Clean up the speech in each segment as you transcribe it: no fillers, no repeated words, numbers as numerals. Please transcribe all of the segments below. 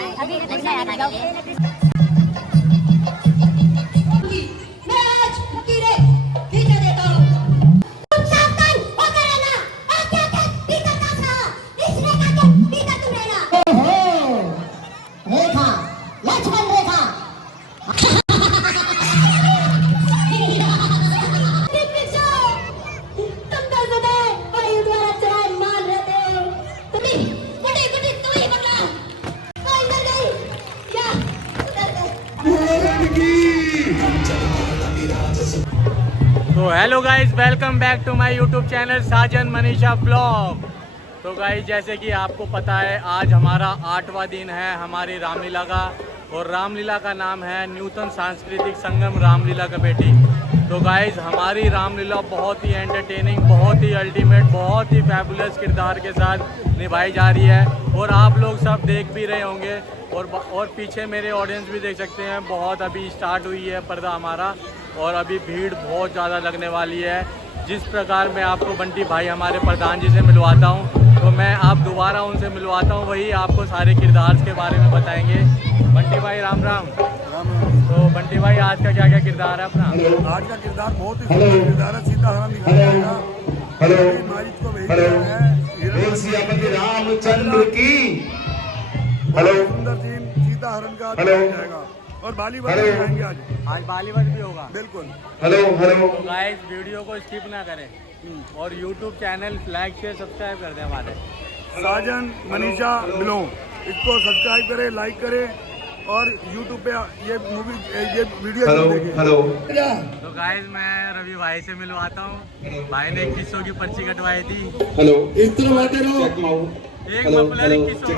मैं आज फकीरे पीछे देता हूँ। तुम सावधान होकर रहना। क्या क्या पीता था इसने का क्या पीता तुम रहना। रेखा लक्ष्मण रेखा तुम तो सदा वायु द्वारा चराए मान रहते हो। बड़ी बड़ी बड़ी तू ही बदला कोई इधर गई या उधर गई। तो hello guys, welcome back to my YouTube channel Sajan Manisha vlog. तो गाइस, जैसे कि आपको पता है, आज हमारा 8वां दिन है हमारी रामलीला का, और रामलीला का नाम है नूतन सांस्कृतिक संगम रामलीला कमेटी। तो गाइस, हमारी रामलीला बहुत ही एंटरटेनिंग, बहुत ही अल्टीमेट, बहुत ही फैबुलस किरदार के साथ निभाई जा रही है, और आप लोग सब देख भी रहे होंगे। और पीछे मेरे ऑडियंस भी देख सकते हैं, बहुत अभी स्टार्ट हुई है पर्दा हमारा, और अभी भीड़ बहुत ज़्यादा लगने वाली है। जिस प्रकार मैं आपको बंटी भाई हमारे प्रधान जी से मिलवाता हूं, तो मैं आप दोबारा उनसे मिलवाता हूं, वही आपको सारे किरदार के बारे में बताएंगे। बंटी भाई राम राम। तो बंटी भाई, आज का क्या क्या किरदार है अपना? आज का किरदार बहुत ही सुंदर किरदार है। सीताराम दिखाया जाएगा। मारिच को भेज दिया है। सियापति रामचंद्र की सुंदर सीन सीताहरण का दिखाया जाएगा, और बॉलीवुड भी आएंगे आज बॉलीवुड भी होगा, बिल्कुल। तो गाइस, वीडियो को स्किप ना करें, और YouTube channel like share subscribe कर दें हमारे साजन मनीषा ब्लॉग। इसको सब्सक्राइब करें, लाइक करें, और यूट्यूब पे ये वीडियो देखें। तो गाइस, मैं रवि भाई से मिलवाता हूँ। भाई ने 2100 की पर्ची कटवाई थी। इस तरह बातें रहो। एक पॉपुलर 2100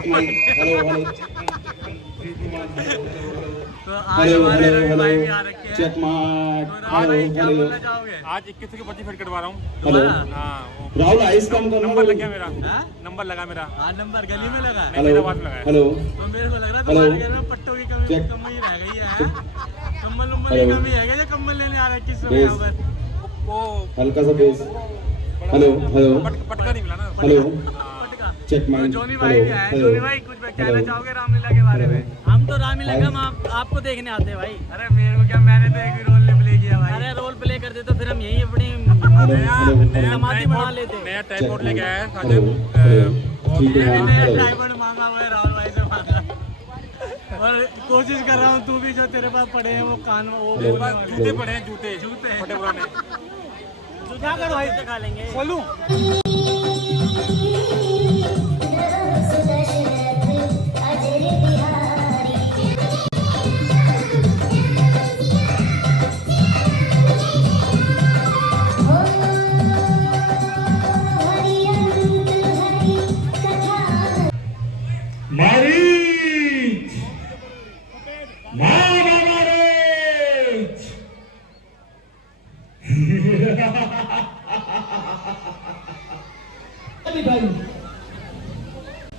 तो आज हमारे रवि भाई भी आ रखे हैं। तो रवि भाई, क्या बोलना चाहोगे? आज 21 की पर्ची फिट कटवा रहा हूँ। हाँ, राहुल आइस कम करना। नंबर लग गया मेरा। हाँ? नंबर लगा मेरा। हाँ, नंबर गली में लगा है। फरीदाबाद में लगा है। तो मेरे को लग रहा था तुम्हारे घर में पट्टों की कमी ही रह गई है। कम्बल उम्बल की कमी है क्या, जो कम्बल लेने आ रहा है 2100 में यहाँ पर? वो हल्का सा बेस। पटका नहीं मिला ना। चेक तो माइंड। जोनी भाई भी आए। जोनी भाई, कुछ कहना चाहोगे रामलीला के बारे में? हम तो रामलीला का आपको देखने आते हैं भाई। अरे मेरे को क्या, मैंने तो एक भी रोल नहीं प्ले किया भाई। अरे रोल प्ले करते तो फिर हम यही अपनी समाधि बना लेते। नया टाइप बोर्ड लेके आया है साजन। नया ट्राइपॉड मांगा हुआ है राहुल भाई से मांगा, और कोशिश कर रहा हूँ तू भी जो तेरे पास पड़े हैं वो कान में वो जूते पड़े हैं, जूते फटे पुराने। क्या करो भाई, खा लेंगे। बोलूं भाई,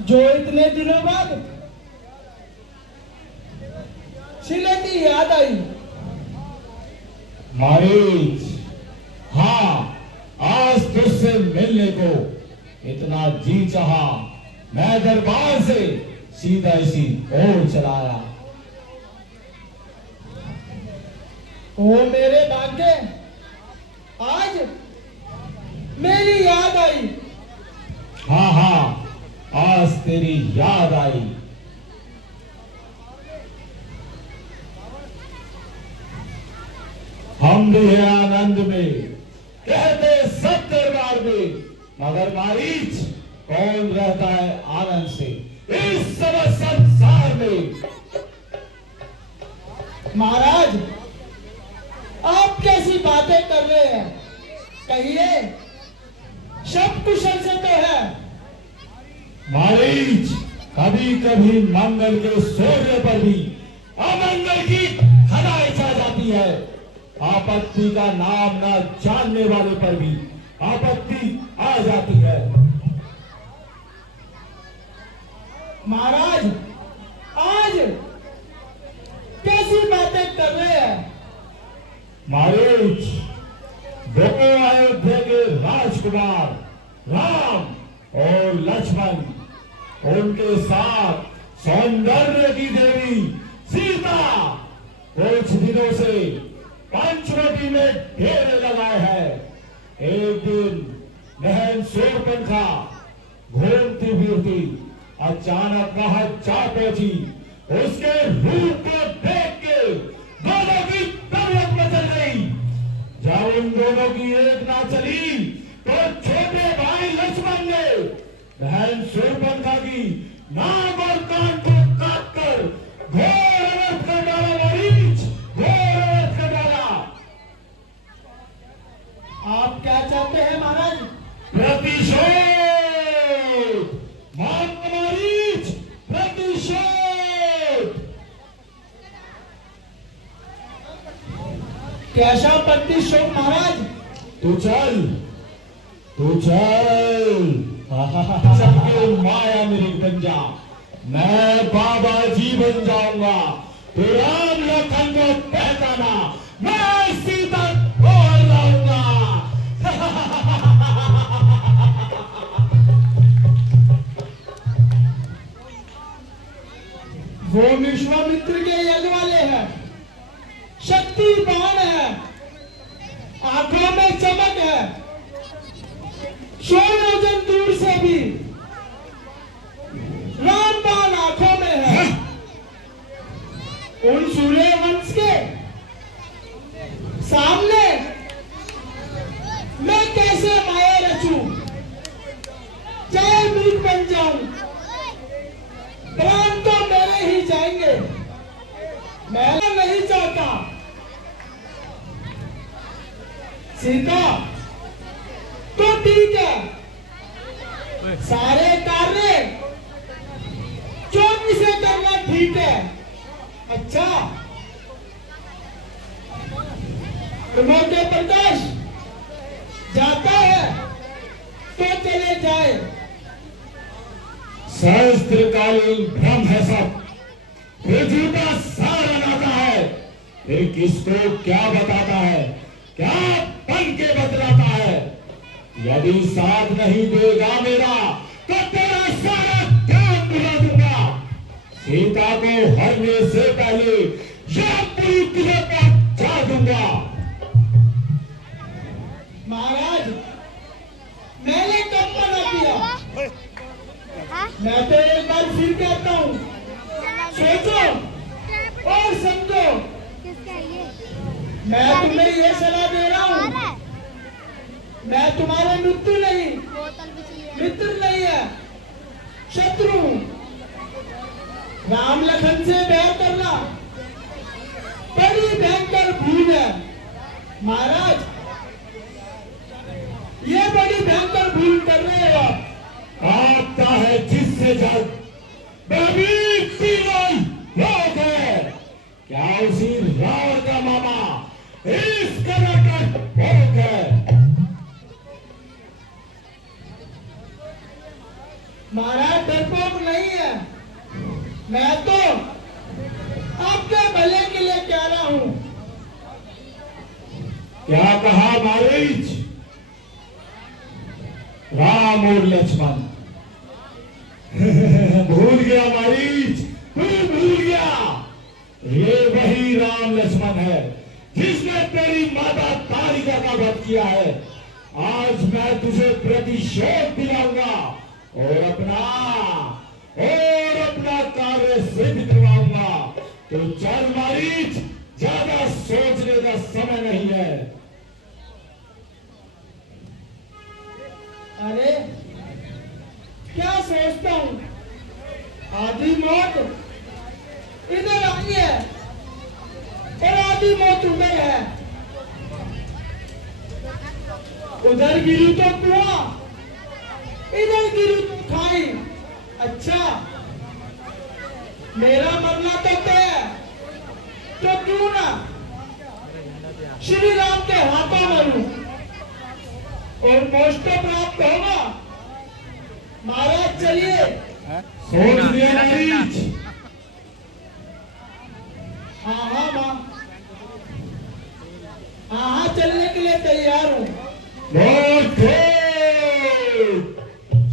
जो इतने दिनों बाद शिले की याद आई। मारीच, हाँ, आज तुझसे मिलने को इतना जी चाहा, मैं दरबार से सीधा इसी ओर चलाया। ओ मेरे भाग्य, आज मेरी याद आई। हाँ हाँ, आज तेरी याद आई। हम भी हैं आनंद में, कहते सब दरबार में, मगर मारीच, कौन रहता है आनंद से इस सब संसार में? महाराज, आप कैसी बातें कर रहे हैं? कहिए, सब कुशल से तो है। मारीच, कभी कभी मंगल के सूर्य पर भी अमंगल की खदाई छा जाती है। आपत्ति का नाम न जानने वाले पर भी आपत्ति आ जाती है। महाराज, आज कैसी बातें कर रहे हैं? मारीच, दो अयोध्या के राजकुमार राम और लक्ष्मण, उनके साथ 100 सौंदर्य की देवी सीता कुछ दिनों से पंचवटी में डेरे लगाए है। एक दिन बहन शूर्पणखा घूमती फिरती अचानक वहां जा पहुंची। उसके रूप को देख के दोनों की तबीयत मचल गई। जब उन दोनों की एक ना चली तो छोटे भाई लक्ष्मण ने बहन शूर्पणखा की नाक और कान को काटकर घोर अनर्थ कर डाला। मरीच घोर अनर्थ कर डाला। आप क्या चाहते हैं महाराज? प्रतिशोध मरीच, प्रतिशोध। कैसा प्रतिशोध महाराज? तू चल, तू चल। सबके माया मेरी बन जा। मैं बाबा जी बन जाऊंगा। तो राम लखन को पहचाना, मैं सीता को लाऊंगा। वो विश्वामित्र के यज्ञ वाले हैं, शक्तिवान है, आंखों में चमक है, 100 योजन दूर से भी रामबाण आंखों में है। उन सूर्यवंश के सामने मैं कैसे माया रचूं, चाहे मीट बन जाऊं, प्राण तो मेरे ही जाएंगे। मैं नहीं चाहता सीता तो ठीक है, सारे कार्य चोरी से करना ठीक है। अच्छा, प्रमोद प्रकाश जाता है तो चले जाए। सहस्त्रकालीन भ्रम है सब। पृथ्वी का सारा नाता है, फिर किसको क्या बताता है, क्या बन के बतलाता है। यदि साथ नहीं देगा मेरा तो तेरा सारा ध्यान बुला दूंगा। सीता को हरने से पहले यह पूरी तुझे पहुंचा दूंगा। महाराज, मैंने कब मना किया? मैं तो एक बार फिर कहता हूँ, सोचो और समझो। मैं तुम्हें ये सलाह दे रहा हूँ, मैं तुम्हारे मित्र नहीं, मित्र नहीं है, शत्रु। राम लखन से बैर करना बड़ी भयंकर भूल है महाराज, ये बड़ी भयंकर भूल कर रहे हो आप। आता है जिससे जग तीनों लोग है। क्या उसी रावण का मामा इस कदर का भोग है? महाराज डरपोक नहीं है, मैं तो आपके भले के लिए कह रहा हूं। क्या कहा मारीच? राम और लक्ष्मण। भूल गया मारीच, तू भूल गया। ये वही राम लक्ष्मण है जिसने तेरी माता तारिका का वध किया है। आज मैं तुझे प्रतिशोध दिलाऊंगा और अपना कार्य सिद्ध करवाऊंगा। तो चल मारीच, ज्यादा सोचने का समय नहीं है। अरे क्या सोचता हूँ, आधी मौत इधर आई है और आधी मौत उधर है। उधर गिरी तो कुआं, इधर गिरी तो खाई। अच्छा, मेरा मरना तो तय है, तो क्यों ना श्री राम के हाथों मरूं और मोक्ष प्राप्त होगा। महाराज चलिए। सोच लिया मारीच? हाँ हाँ माँ, हाँ चलने के लिए तैयार हूँ। बहुत खूब।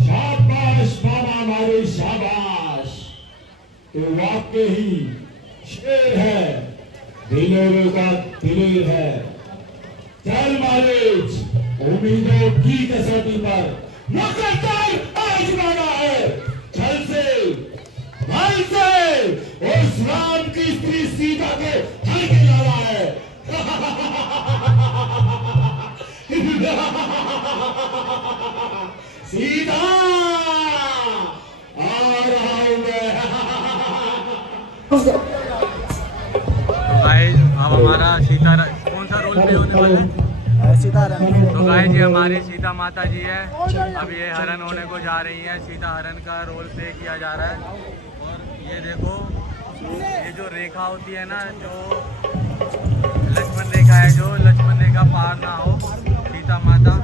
शाबाश मामा मारी, शाबाश। तो वाकई ही शेर है, दिलेरों का दिलेर है। चल महाराज, उम्मीदों की कसौटी पर लगातार आजमाना है। चल से, भाई से, उस राम की स्त्री सीता को धर के लाना है। सीता आ रहा हूं मैं। गाइस अब हमारा सीता कौन सा रोल प्ले होने वाला है? तो गाइस ये हमारी सीता माता जी है। अब ये हरण होने को जा रही है। सीता हरण का रोल प्ले किया जा रहा है। और ये देखो, ये जो रेखा होती है ना, जो लक्ष्मण रेखा है, जो लक्ष्मण रेखा पार ना हो सीता माता,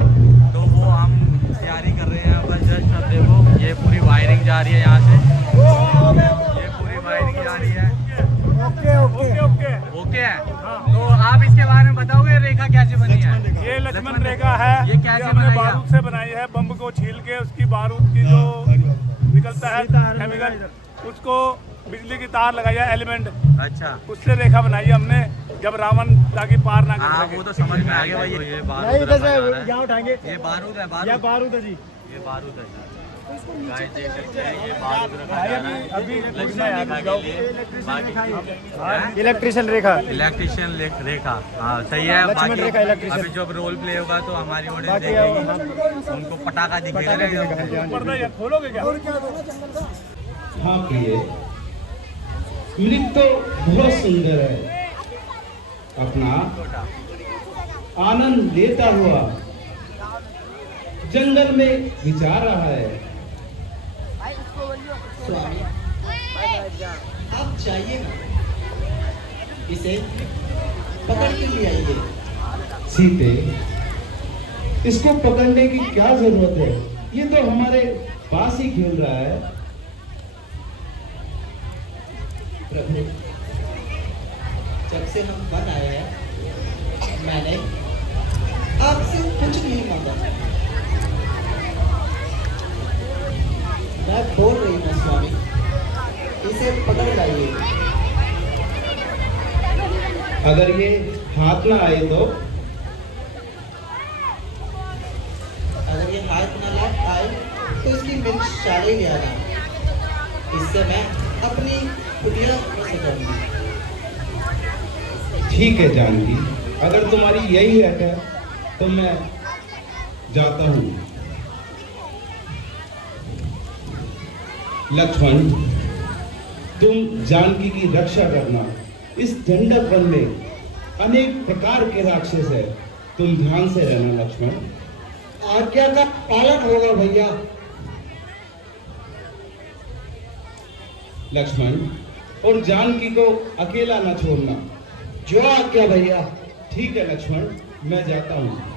तो वो हम तैयारी कर रहे हैं। बस जस्ट अब देखो, ये पूरी वायरिंग जा रही है यहाँ से, ये पूरी वायरिंग जा रही है। ओके है। तो आप इसके बारे में बताओगे, रेखा कैसे बनी है? ये लक्ष्मण रेखा है। ये कैसे हमने बनाई बारूद से बनाई है। बम को छील के उसकी बारूद की जो निकलता है केमिकल, उसको बिजली की तार लगाई है एलिमेंट, अच्छा, उससे रेखा बनाई है हमने, जब रावण ताकि पार ना कर हाँ सके। वो तो समझ में आ गया भाई। ये बारूद उठाएंगे, ये बारूद है, बारूद, ये बारूद है जी, ये बारूद है। गाइस देख सकते हैं, ये बारूद रखा जा रहा है अभी लक्ष्मण रेखा के लिए। इलेक्ट्रिशियन रेखा, इलेक्ट्रिशियन रेखा, हाँ सही है। बाकी अभी जब रोल प्ले होगा तो हमारी ऑडियंस देखेगी, उनको पटाखा दिखेगा। पर्दा ये खोलोगे क्या? हाँ प्रिय, स्मित तो बहुत सुंदर है। अपना आनंद लेता हुआ जंगल में विचार रहा है। स्वामी, आप जाइए ना, इसे पकड़ के ले आइए। सीते, इसको पकड़ने की क्या जरूरत है? ये तो हमारे पास ही खेल रहा है। प्रभु, जब से हम वन आए हैं, मैंने आपसे कुछ नहीं मांगा। मैं बोल रही हूँ स्वामी, इसे पकड़ लाइए। अगर ये हाथ ना आए तो? अगर ये हाथ न आए तो इसकी मिर्च शाले ले आना। इससे मैं अपनी कुटिया से करूँगी। ठीक है जानकी, अगर तुम्हारी यही है तो मैं जाता हूँ। लक्ष्मण, तुम जानकी की रक्षा करना। इस दंडक वन में अनेक प्रकार के राक्षस है, तुम ध्यान से रहना लक्ष्मण। आज्ञा का पालन होगा भैया। लक्ष्मण, और जानकी को अकेला न छोड़ना। जो आज्ञा भैया। ठीक है लक्ष्मण, मैं जाता हूँ।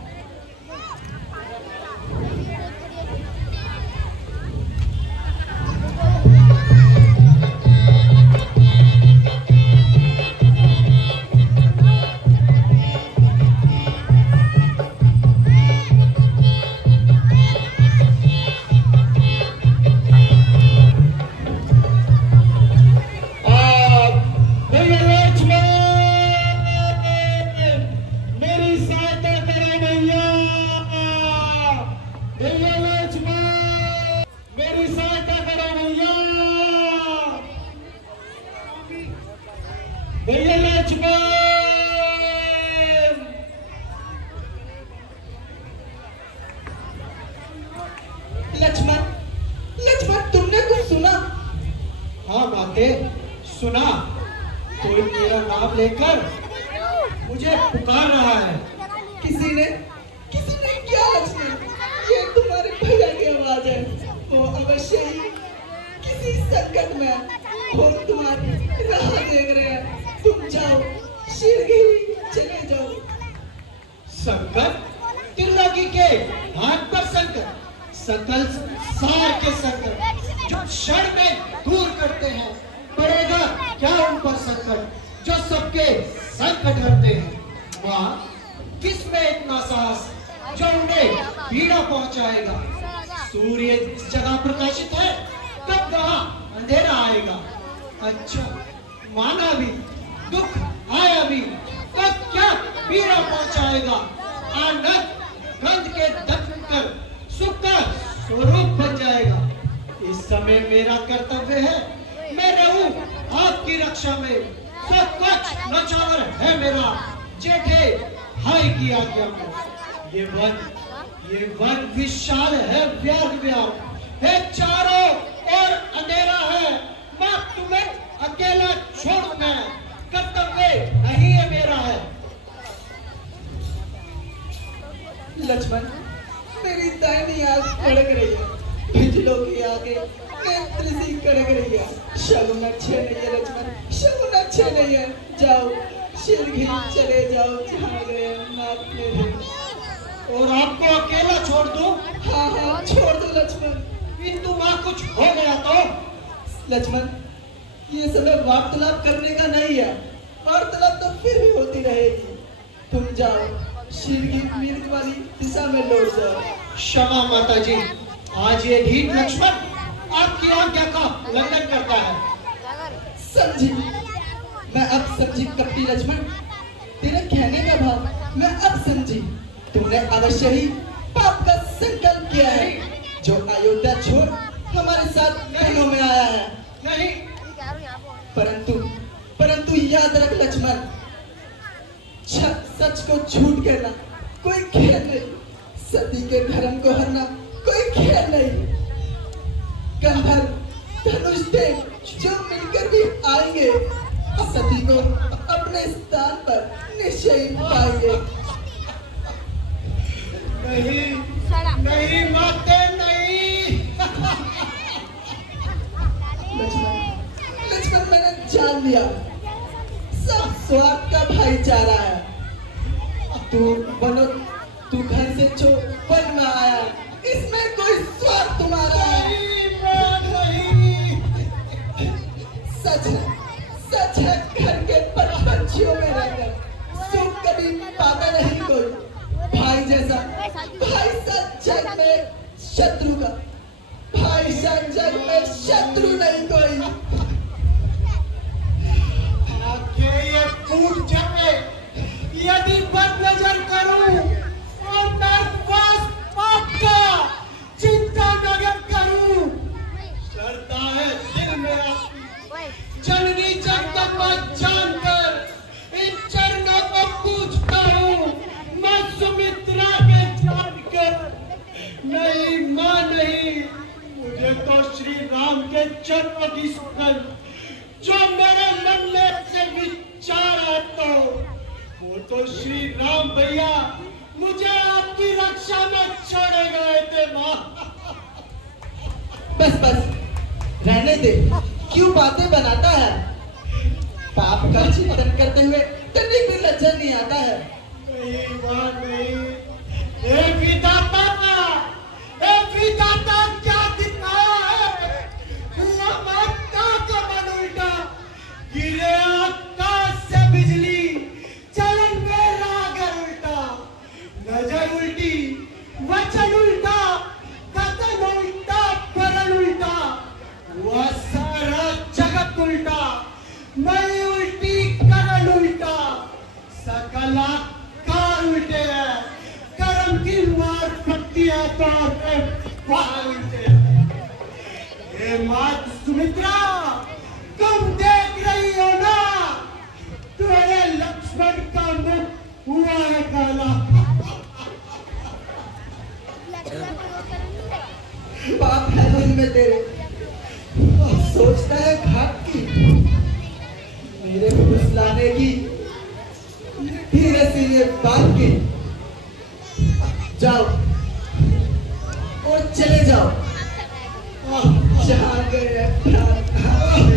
लक्ष्मण, लक्ष्मण, तुमने कुछ सुना? हाँ माते, सुना। कोई मेरा नाम लेकर मुझे पुकार रहा है। किसी ने क्या लक्ष्मण? ये तुम्हारे भैया की आवाज है। वो अवश्य ही किसी संकट में वो तुम्हारी राह देख रहे हैं। तुम जाओ, शीघ्र ही चले जाओ। संकट? त्रिलोकी के हाथ पर संकट, सकल संसार के संकट जो क्षण में दूर करते हैं। पड़ेगा क्या उन पर संकट जो सबके संकट हरते हैं? वहाँ किस में इतना साहस जो उन्हें पीड़ा पहुंचाएगा? सूर्य इस जगह प्रकाशित है, तब वहाँ अंधेरा आएगा। अच्छा, माना भी, दुख आया भी, तो क्या पीड़ा पहुंचाएगा? आनंद गंध के दफ्न कर सुख का स्वरूप बन जाएगा। इस समय मेरा कर्तव्य है, मैं रहूं आपकी रक्षा में। सब कुछ नौछावर है मेरा, जेठे भाई की आज्ञा में। ये वन विशाल है, व्याप्त है, चारों ओर अंधेरा है। मैं तुम्हें अकेला छोड़ूंगा, कर्तव्य नहीं है मेरा है। लक्ष्मण, मेरी दाहिनी आंख फड़क रही है, बिजलों की आगे नेत्र सी कड़क रही है। शगुन अच्छे नहीं है लक्ष्मण, शगुन अच्छे नहीं है। जाओ शीघ्र चले जाओ जहाँ गए नाथ मेरे। और आपको अकेला छोड़ दूं? हाँ हाँ छोड़ दो लक्ष्मण, किंतु वहाँ कुछ हो गया तो? लक्ष्मण, ये समय वार्तालाप करने का नहीं है, वार्तालाप तो फिर भी होती रहेगी। तुम जाओ शीघ्र वाली दिशा में लौट जाओ। क्षमा माता जी, आज ये ढीठ लक्ष्मण आपकी आज्ञा का उल्लंघन करता है। समझी, मैं अब समझी कपटी लक्ष्मण, तेरे कहने का भाव मैं अब समझी। तुमने अवश्य ही पाप का संकल्प किया है, जो अयोध्या छोड़ हमारे साथ बहनों में आया है। नहीं, परंतु याद रख लक्ष्मण, सच को झूठ कहना कोई खेल नहीं, सती के धर्म को हरना कोई खेल नहीं। गंधर्व धनुष जो मिलकर भी आएंगे, सती को अपने स्थान पर निश्चय पाएंगे। नहीं माते नहीं। लक्ष्मण, मैंने जान लिया, सब स्वार्थ का भाईचारा है। तू घर से जो वन में आया, इसमें कोई स्वार्थ तुम्हारा है? सच है, घर के पंछियों में रहकर सुख कभी पाता नहीं कोई। भाई सा जग में शत्रु का, भाई सा जग में शत्रु नहीं कोई। आके ये फूट जाए यदि बद नजर करूं और नरकवास पाप का चिंता नगर करूं। डरता है दिल मेरा, जननी जगदम्बा जानकर इन चरणों को पूछता हूँ। मैं सुमित्रा के जानकर नहीं, मां नहीं, मुझे तो श्री राम के जन्म की सुगंध जो मेरे मन में से विचार है, वो तो श्री राम भैया मुझे आपकी रक्षा में छोड़े गए थे। मां, बस रहने दे, क्यों बातें बनाता है? पाप का चिंतन करते हुए तनिक भी लज्जा नहीं आता है। विधाता क्या दिखाया है? माता का मन उल्टा, गिरे आकाश से बिजली, चलन में रागर उल्टा, नजर उल्टी, वचन उल्टा, कथन उल्टा, परन उल्टा, वह सारा जगत उल्टा, मैं उल्टी करन उल्टा, सकला कार उल्टे है, कर्म की मार पत्तियां उल्टे। हे मात सुमित्रा, तुम देख रही हो ना, तुम्हारे लक्ष्मण का मुख हुआ है काला। बाप है मन में तेरे, सोचता है घाट की, मेरे को फुसलाने की, धीरे सीधे बात की। जाओ और चले जाओ जहाँ गए प्राण।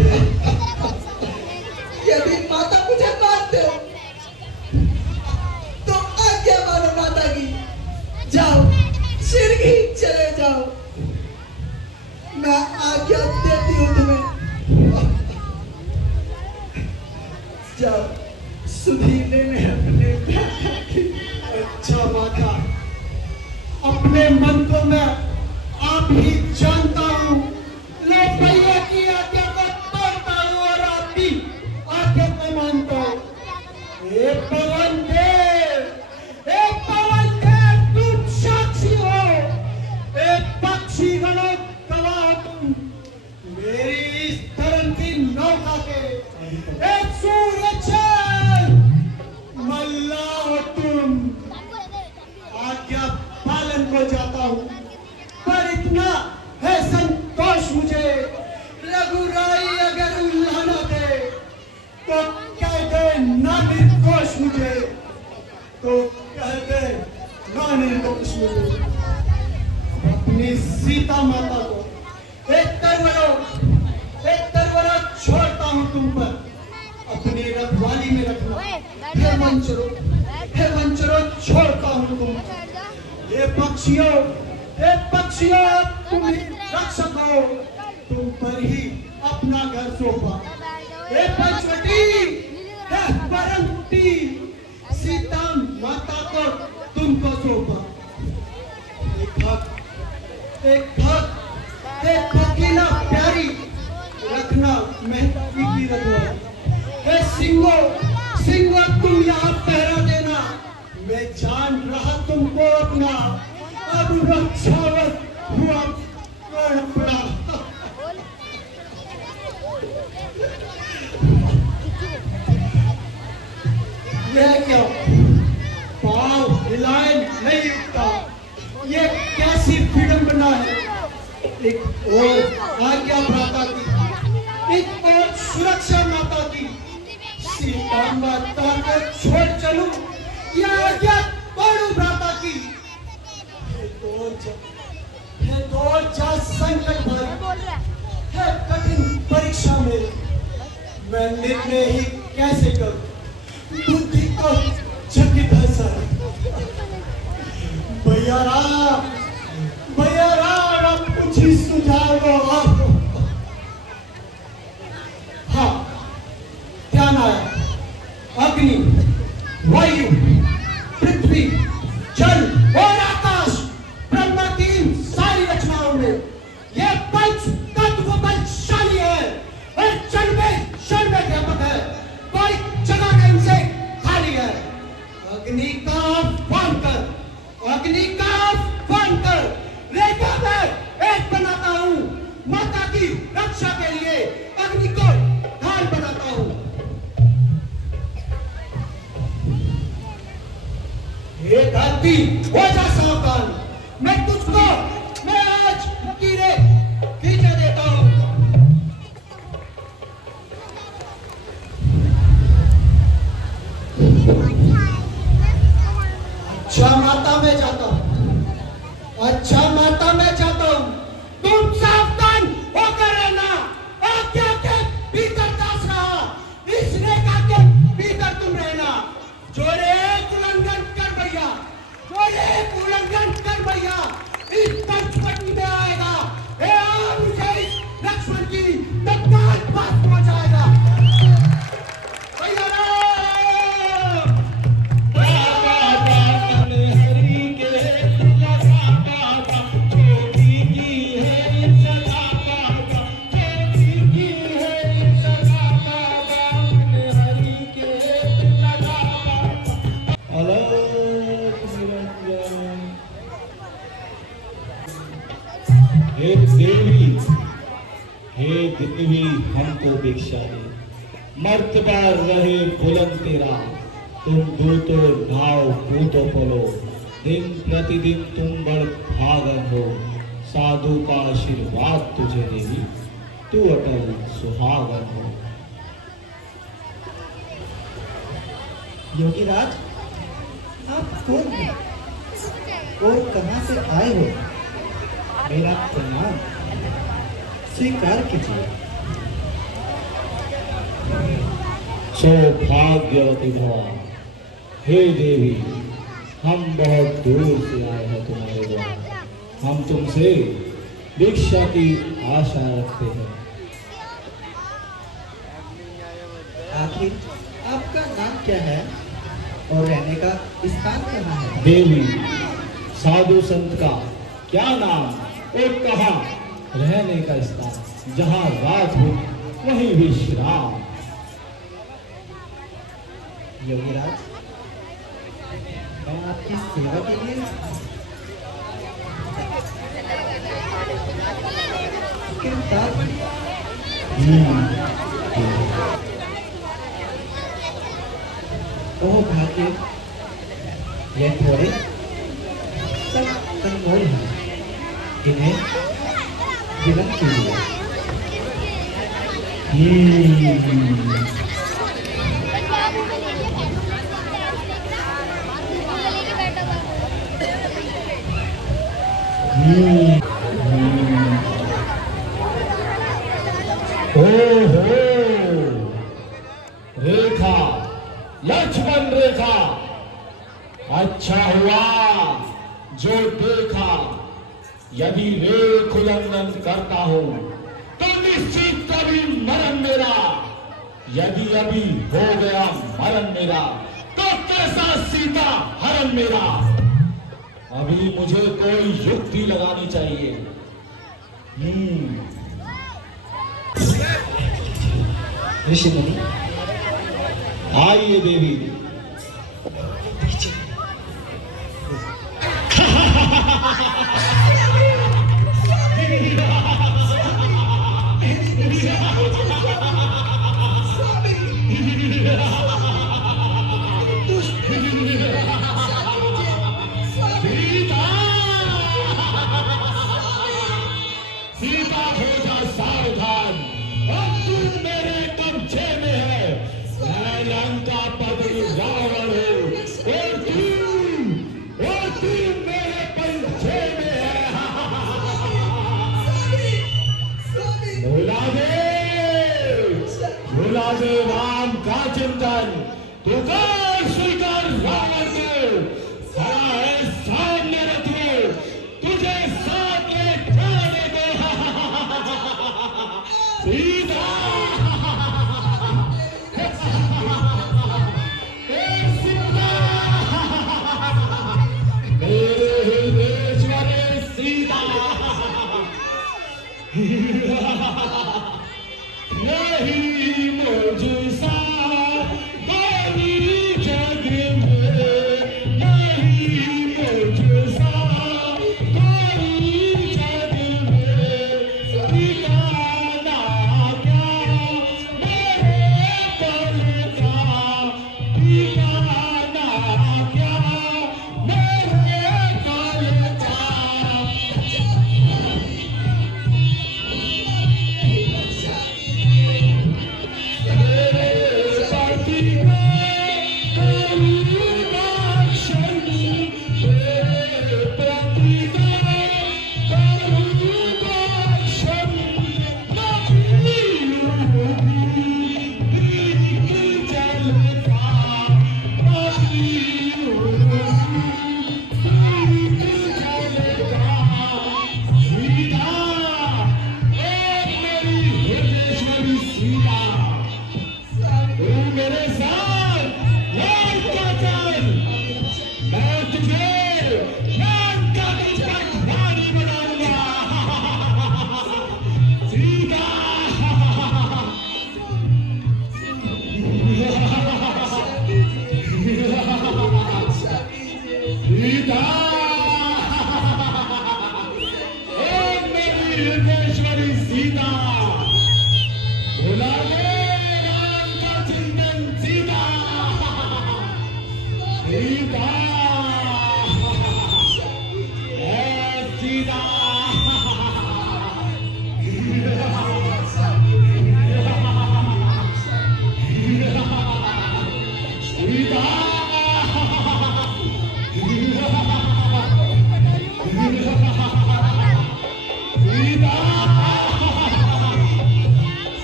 तुम पर, अपनी रखवाली में रखना। हे वंचरों, छोड़ता हूँ तुम। ये पक्षियों, तुम ही रक्षक हो, तुम पर ही अपना घर सौंपा। हे पंचवटी, हे परमवती, सीता माता को तुमको सौंपा। एक कोकिला प्यारी, रखना महती की रखवाली। हे सिंगो, तुम यहाँ पहरा देना। मैं जान रहा तुमको अपना, अब रक्षावत हुआ प्राण पड़ा। यह क्या, पाँव हिलाए नहीं उठता, ये कैसी विडंबना है। एक और आज्ञा भ्राता की, एक और सुरक्षा माता की, सीता माता को छोड़ चलूं या आज्ञा तोड़ूं भ्राता की। हे दो जा संकट भारी, है कठिन परीक्षा में मैं निर्णय ही कैसे करूं, बुद्धि को चकित है सारी। भैया राम, अब कुछ ही सुझाव दो आपको। हाँ, ध्यान आया। अग्नि, वायु, पृथ्वी, जल और आकाश, ब्रह्मा तीन सारी रचनाओं में ये पंच तत्व बलशाली है और क्षण में व्यापक है, कोई जगह कहीं से खाली है। अग्नि का आह्वान कर, रेखा में एक बनाता हूँ, माता की रक्षा के लिए अग्नि को ढाल बनाता हूँ। हे धरती, हो जा सावधान, मैं आज कीड़े खींचे देता हूँ। अच्छा माता में जाता हूँ, तुम सावधान होकर रहना। आज्ञा के भीतर दास रहा, इस रेखा के भीतर तुम रहना। जो एक उल्लंघन कर भैया इस पंचवटी में आएगा, लक्ष्मण की तत्काल पास पहुंचाएगा। भैया हे देवी हमको भिक्षा दे, मर्तबा रहे बुलंद तेरा, तुम दूतो नाव पूतो पलो, दिन प्रतिदिन तुम बड़ भागन हो, साधु का आशीर्वाद तुझे देवी, तू अटल सुहागन हो। योगी राज, आप कौन हैं और कहां से आए हो? मेरा प्रणाम स्वीकार कीजिए। सौभाग्यवती भवा, हे देवी, हम बहुत दूर से आए हैं तुम्हारे द्वार, हम तुमसे भिक्षा की आशा रखते हैं। आखिर आपका नाम क्या है और रहने का स्थान कहाँ है? देवी, साधु संत का क्या नाम और कहाँ रहने का स्थान, जहाँ रात हो वहीं विश्राम। योगीराज, मैं आपकी सेवा के लिए कृतज्ञ। ओह भाग्य, ये थोड़े सब अनमोल हैं, इन्हें विलंब कीजिए। ओहो, यदि अभी हो गया मरण मेरा तो कैसा सीता हरण मेरा। अभी मुझे कोई युक्ति लगानी चाहिए। ऋषि मुनि आइए देवी। सीता हो जा सावधान, अब तू मेरे कब्जे में है। मैं लंका पति रावण हूँ और तू मेरे पंजे में है। भुला दे राम का चिंतन, तू कर स्वीकार रावण को। खड़ा है सामने रथ में, तुझे साथ ले जाने को। सीता मेरे हृदयेश्वरी सीता, नहीं मुझसा कोई जग में, नहीं मुझसा कोई जग में। ठिकाना क्या मेरे पल का, ठिकाना क्या मेरे पल का। मेरे साथ लंका चल, मैं तुझे लंका की पटरानी बनाऊंगा। सीता सीता ओ मेरी हृदयेश्वरी सीता, भुला दे राम का चिंतन सीता। सीता ए सीता, सीता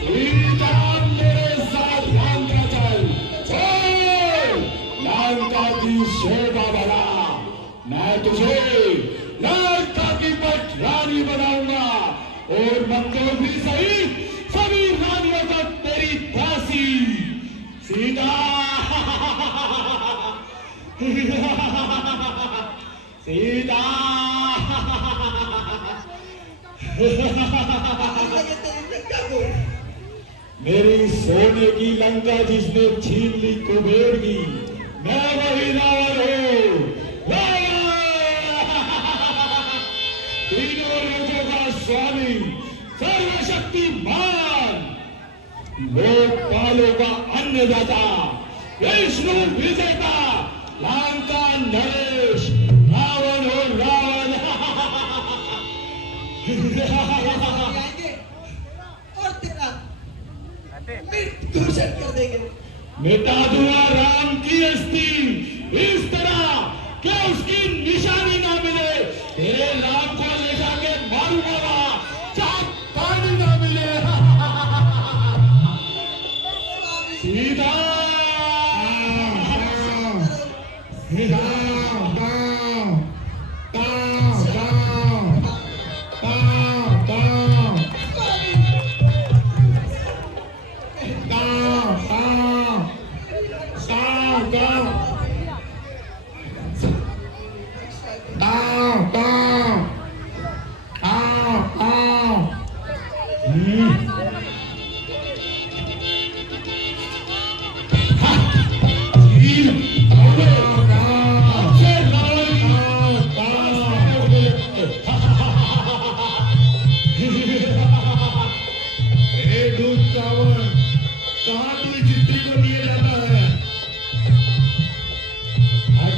सीता मेरे साथ लंका चल, लंका की शोभा बढ़ा। मैं तुझे लंका की पटरानी बनाऊंगा और मंदोदरी सहित सभी रानियों को तेरी दासी। सीता सीता मेरी सोने की लंका जिसने छीन ली कुबेर की, मैं वही रावण हूँ। तीनों लोगों का स्वामी, सर्वशक्तिमान, लोकपालों का अन्नदाता, विष्णु विजेता, लंका नरेश, रावण हो रावण। और तेरा मृत्युशत कर देंगे। मिटा दूंगा राम की अस्थि इस तरह कि उसकी निशानी ना मिले। तेरे राम को ले जाके मारूंगा जहां पानी ना मिले। सीता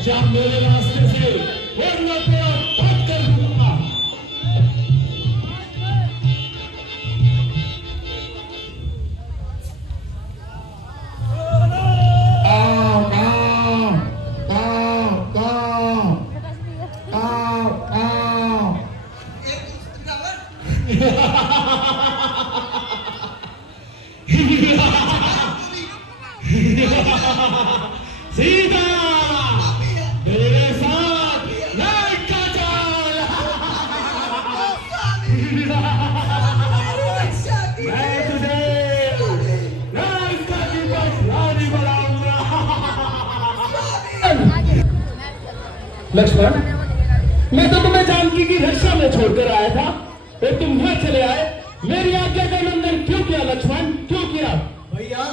जब मेरे रास्ते से वरना तेरा पट कर दूंगा। सीधा मेरे साथ नाइट का चाल। मैं तुझे नाइट का दीपक रानी बनाऊंगा। लक्ष्मण, मैं तो तुम्हें जानकी की रक्षा में छोड़कर आया था और तुम यहाँ चले आए। मेरी आज्ञा का उल्लंघन क्यों किया लक्ष्मण, क्यों किया? भैया,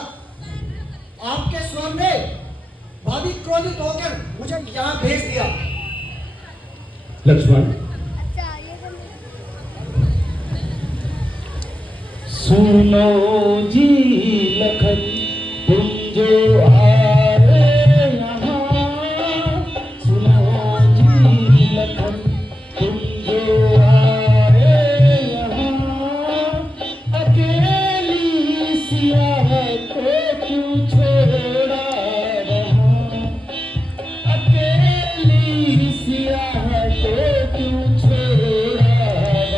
आपके स्वर ने भाभी क्रोधित होकर मुझे यहाँ भेज दिया। लक्ष्मण, सुनो जी लखन, तुम जो आए यहाँ, सुनो जी लखन, तुम जो आए यहाँ, अकेली सियाह को क्यों छोड़ा वहाँ, अकेली सियाह को क्यों छोड़ा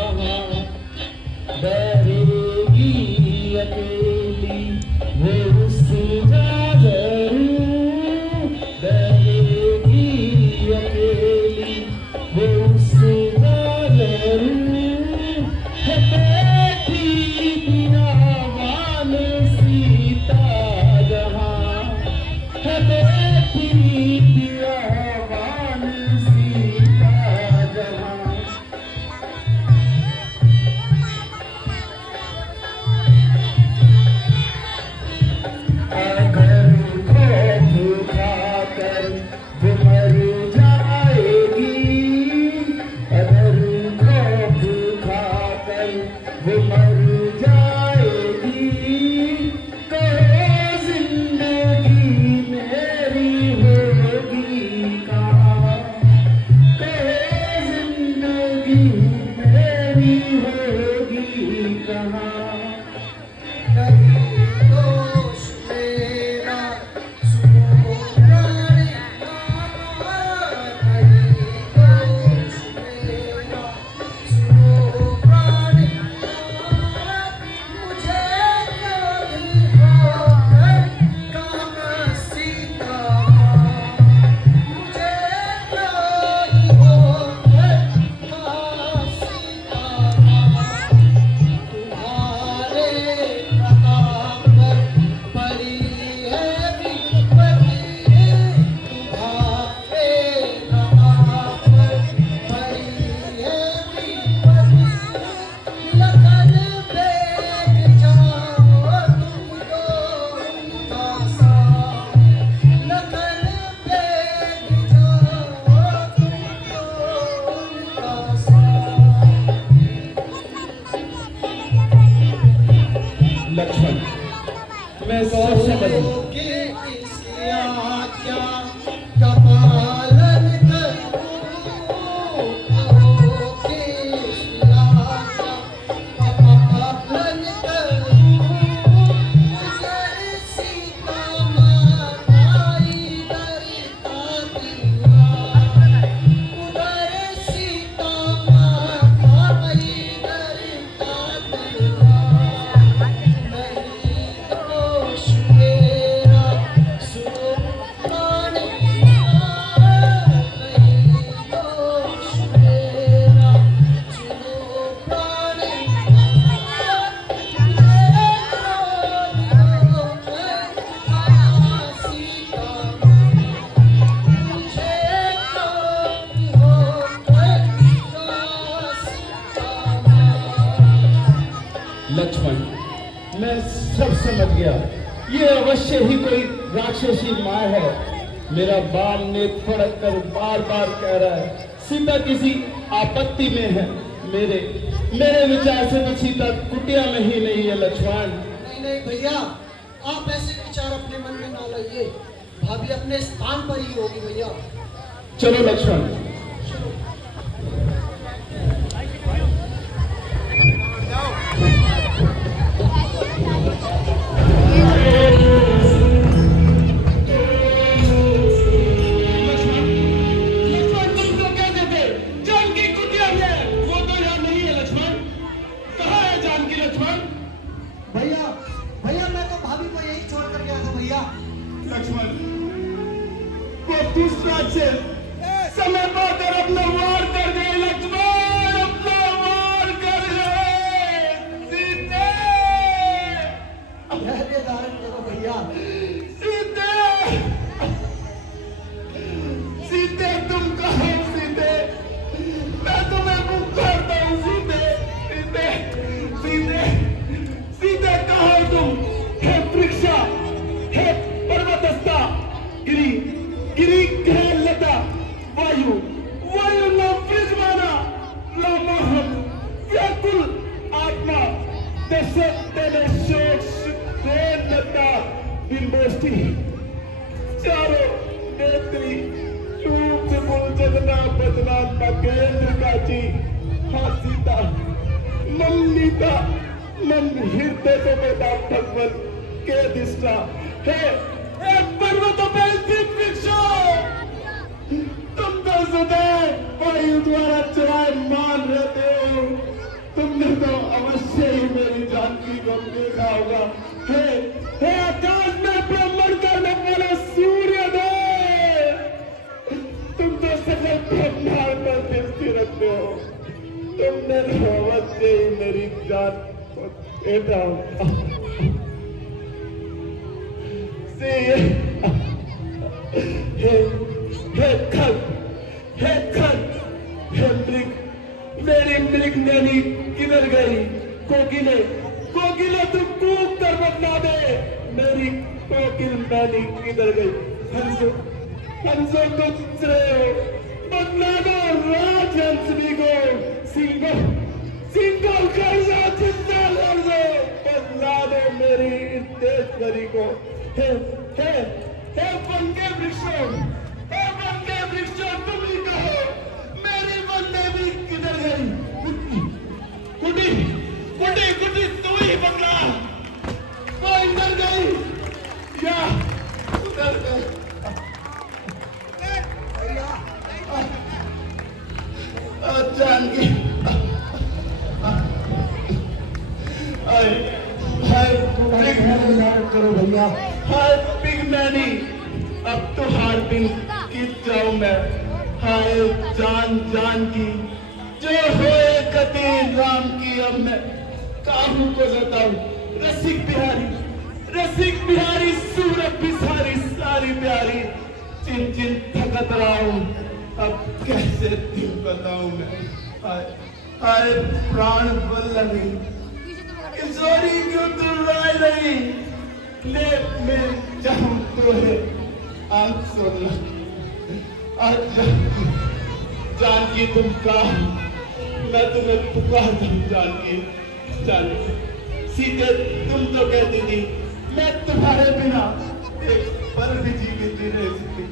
वहाँ, डरेगी अकेली वो उससे जा जरूर, डरेगी अकेली वो उससे जा जरूर, है बैठी बियावान सीता जहाँ, है बैठी बियावान सीता जहाँ। अगर खौफ खाकर वो मर जाएगी, अगर खौफ खाकर वो मर जाएगी, कहो जिंदगी मेरी होगी कहाँ, कहो जिंदगी मेरी होगी कहाँ। लक्ष्मण, मैं सब समझ लक्ष्मण, मैं सब समझ गया। ये अवश्य ही कोई राक्षसी माँ है। मेरा बाल नेत्र फड़क कर बार बार कह रहा है सीता किसी आपत्ति में है। मेरे विचार से तो सीता कुटिया में ही नहीं है लक्ष्मण। नहीं नहीं भैया, आप ऐसे विचार अपने मन में ना लाइए। भाभी अपने स्थान पर ही होगी भैया। चलो लक्ष्मण। भैया भैया मैं तो भाभी को यही छोड़ कर गया था भैया। लक्ष्मण, वो दूसरा से समय पाकर अपना वार कर दे। लक्ष्मण, अपना वार कर दे। सीते, धैर्य धारण करो भैया। सीते, सीते तुम कहो सीते, मैं तुम्हें पुकारता हूँ सीते, सीते, सीते, सीते कहो तुम। हे वृक्षा, हे पर्वतस्था, गिरी, गिरी ग्रह लता, वायु, वायु न वृजमाना, लामोहम, व्याकुल आत्मा, दशक तेरे शोक सुखेन लता, बिंबोष्ठी, चारों नेत्री, रूप विपुल जगना बजना नगेंद्र काची, हाँ सीता, मन नीता, मन हृदय को बेटा भगवन के दिष्टा है। पर्वत पे स्थित वृक्षो, तुम तो सदैव वायु द्वारा चलायमान रहते हो। तुमने तो अवश्य ही मेरी जानकी को देखा होगा। हे आकाश में भ्रमण करने वाला सूर्यदेव, तुम तो सकल ब्रह्मांड पर दृष्टि रखते हो। तुमने तो अवश्य ही मेरी जान को देखा होगा। हे खग, हे खग, हे मृग, मेरी मृग नैनी किधर गई? कोकिले, कोकिले तुम कूद कर बदला दे। मेरी कोकिल नैनी किधर गई? हंसो, हंसो तुम रहे हो, बदला दो राजहंसनी को। सिंहो, सिंहो कर दो, जितना कर दो, बदला दो मेरी देशवरी को। हे वन के वृक्षों, हे वन के वृक्षों, तुम ही कहो मेरी वन देवी किधर गई? कुटी, कुटी, कुटी, तू ही बदला। वो इधर गई या उधर गई? जानकी, करो भैया। हाय पिगमैनी, अब तो हार बिन की जाऊं मैं। हाय जान जान की, जो होए कति राम की, अब मैं काहू को जताऊं। रसिक बिहारी, सूरत बिसारी सारी प्यारी, चिन चिन थकत रहा हूं, अब कैसे दिल बताऊं मैं। हाय प्राण वल्लभी, किशोरी क्यों तुम रोए रही? ले मैं जाऊं तो है आंख सोना। आज जानकी तुम कहा, मैं तुम्हें पुकारता हूँ जानकी, जानकी। सीते तुम तो कहती थी मैं तुम्हारे बिना एक पल भी जीवित नहीं रह सकती।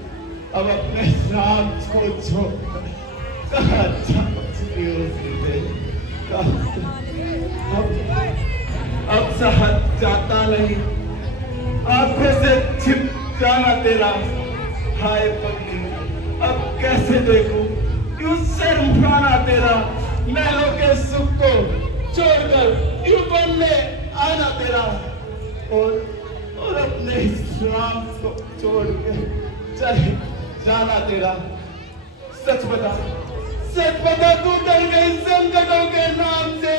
अब अपने राम को छोड़ कहाँ जा चुकी हो सीते? अब सहज जाता नहीं, आंखों से छिप जाना तेरा। हाय पगली, अब कैसे देखूं, क्यों शर्माना तेरा? महलों के सुख को छोड़कर यूं वन में आना तेरा, और अपने इस राम को छोड़ के चले जाना तेरा। सच बता तू डर गई संकटों के नाम से,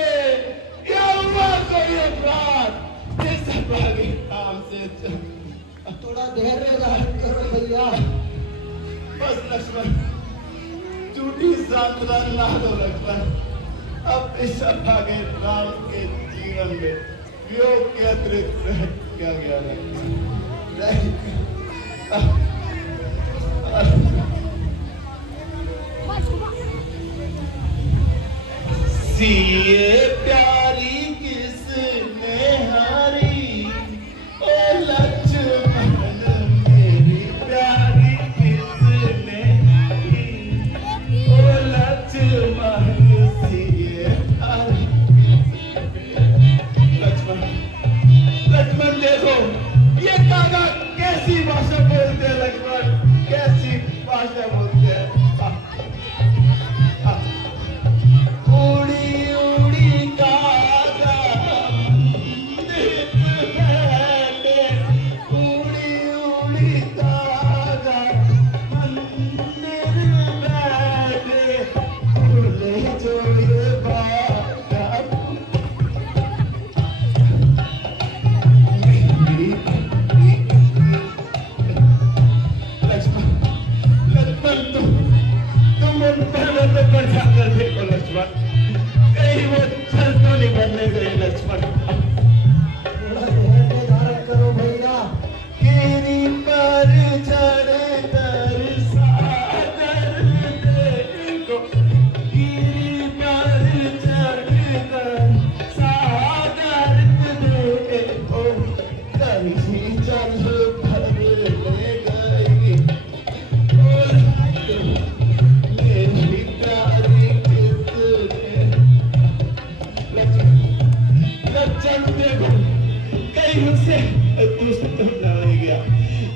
क्या हुआ कोई अपराध जिस भागी नाम से? थोड़ा धैर्य धारण करो भैया। बस लक्ष्मण, झूठी सांत्वना ना दो लक्ष्मण। अब इस अभागे राम के जीवन में वियोग के अतिरिक्त क्या गया है? सीए प्यारी किसने हारी, ओ लक्ष्मण मेरी प्यारी किसने हारी? चल कर ले गई मेरी प्यारी किसने लक्षण देखो कहीं उसे दुष्ट नहीं गया